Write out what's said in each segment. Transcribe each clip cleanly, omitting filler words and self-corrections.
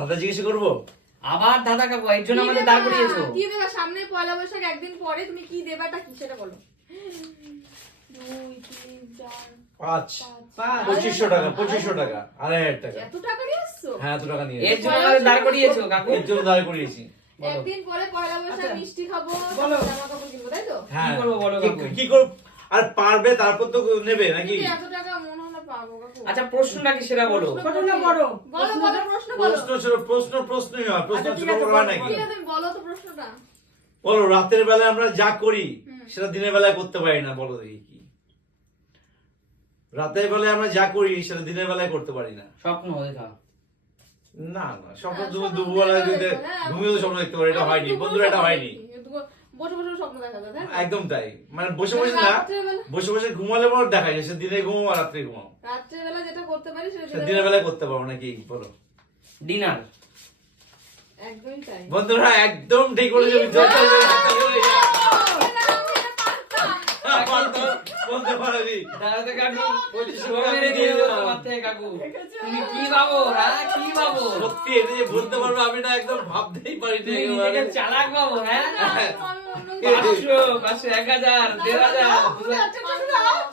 দাদা জিজ্ঞেস করবো আবার দাদা কাকু এর জন্য আমাদের দাঁড় করিয়েছো। কি দেবা সামনে পয়লা বৈশাখ একদিন পরে, তুমি কি দেবাটা কি সেটা বলো। 2 3 4 5 2500 টাকা 2500 টাকা 2500 টাকা। এত টাকা নিয়ে আসছো? হ্যাঁ এত টাকা নিয়ে এর জন্য আমাদের দাঁড় করিয়েছো কাকু। এর জন্য দাঁড় করিয়েছি। একদিন পরে পয়লা বৈশাখ মিষ্টি খাবো, জামা কাপড় কিনবো, তাই তো? হ্যাঁ করবো বলো কাকু? কি করব আর পারবে তারপর তো নেবে নাকি? তুমি এত টাকা মনে হয় না পাবো কাকু। আচ্ছা প্রশ্নটা কি সেটা বলো। ছোট না বড়? বলো বলো প্রশ্ন বলো। প্রশ্নই হয়, প্রশ্ন ছোট বড় হয় নাকি? ঠিক আছে তুমি বলো তো প্রশ্নটা। বলো রাতের বেলায় আমরা যা করি সেটা দিনের বেলায় করতে পারি না, বলো দেখি কি? রাতের বেলায় আমরা যা করি সেটা দিনের বেলায় করতে পারি না। স্বপ্ন দেখা। না না স্বপ্ন তুমি দুপুরবেলায় যদি ঘুমিয়ে স্বপ্ন দেখতে পারো, এটা হয়নি বন্ধুরা, এটা হয়নি। বসে বসে স্বপ্ন দেখা যায়, তাই না? একদম তাই, মানে বসে বসে না, বসে বসে ঘুমালে পর দেখা যায় সে দিনে ঘুমাও আর রাত্রে ঘুমাও। রাত্রের বেলা যেটা করতে পারি সেটা সেটা দিনের বেলায় করতে পারো নাকি বলো? ডিনার। একদমই তাই। বন্ধুরা একদম ঠিক বলেছো। বলতে পারবি দাদা কাকু 2500 মেরে দিয়েছো তোমার থেকে কাকু। তুমি কি ভাবো? হ্যাঁ কি ভাবো? সত্যি এটা যে বলতে পারবো আমি না একদম ভাবতেই পারি না। তুমি নিজেকে চালাক ভাবো। হ্যাঁ আমি 500 1000 1000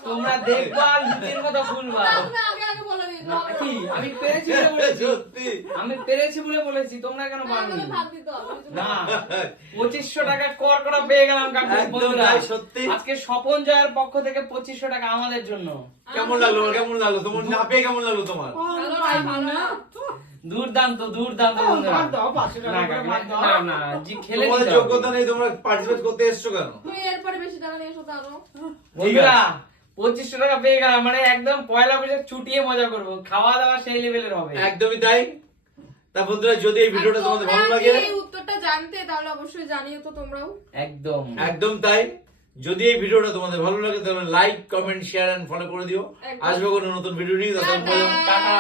তোমরা দেখবা আর নিজের কথা ভুলবা। আগে বলে দিই না, কি আমি পেরেছি বলে বলেছি। সত্যি আমি পেরেছি বলে বলেছি, তোমরা কেন পারোনি? ভাব দিতে হবে। না 2500 টাকা কর করা পেয়ে গেলাম কাকু। একদম বন্ধুরা তাই, সত্যি। আজকে স্বপন জয়ের পক্ষ থেকে 2500 টাকা আমাদের জন্য। কেমন লাগলো? কেমন লাগলো তোমার? না পেয়ে কেমন লাগলো তোমার? ভালো না? দুর্দান্ত দুর্দান্ত বন্ধুরা। না কাকু, না না জি খেলে তোমাদের নিতে হবে। যোগ্যতা নেই, তোমরা পার্টিসিপেট করতে এসছো কেন? তুমি এরপরে বেশি টাকা নিয়ে এসো তো আরো। বন্ধুরা 2500 টাকা পেয়ে গেলাম, মানে একদম পয়লা বৈশাখ ছুটিয়ে মজা করবো, খাওয়া দাওয়া সেই লেভেলের হবে। একদমই তাই। তা বন্ধুরা যদি এই ভিডিওটা তোমাদের ভালো লাগে, এই উত্তরটা জানতে তাহলে অবশ্যই জানিও তো তোমরাও। একদম একদম তাই। যদি এই ভিডিওটা তোমাদের ভালো লাগে তাহলে like comment share and follow করে দিও। একদম। আসবে কোনো নতুন ভিডিও নিয়ে, ততক্ষণ টাটা। পর্যন্ত টাটা।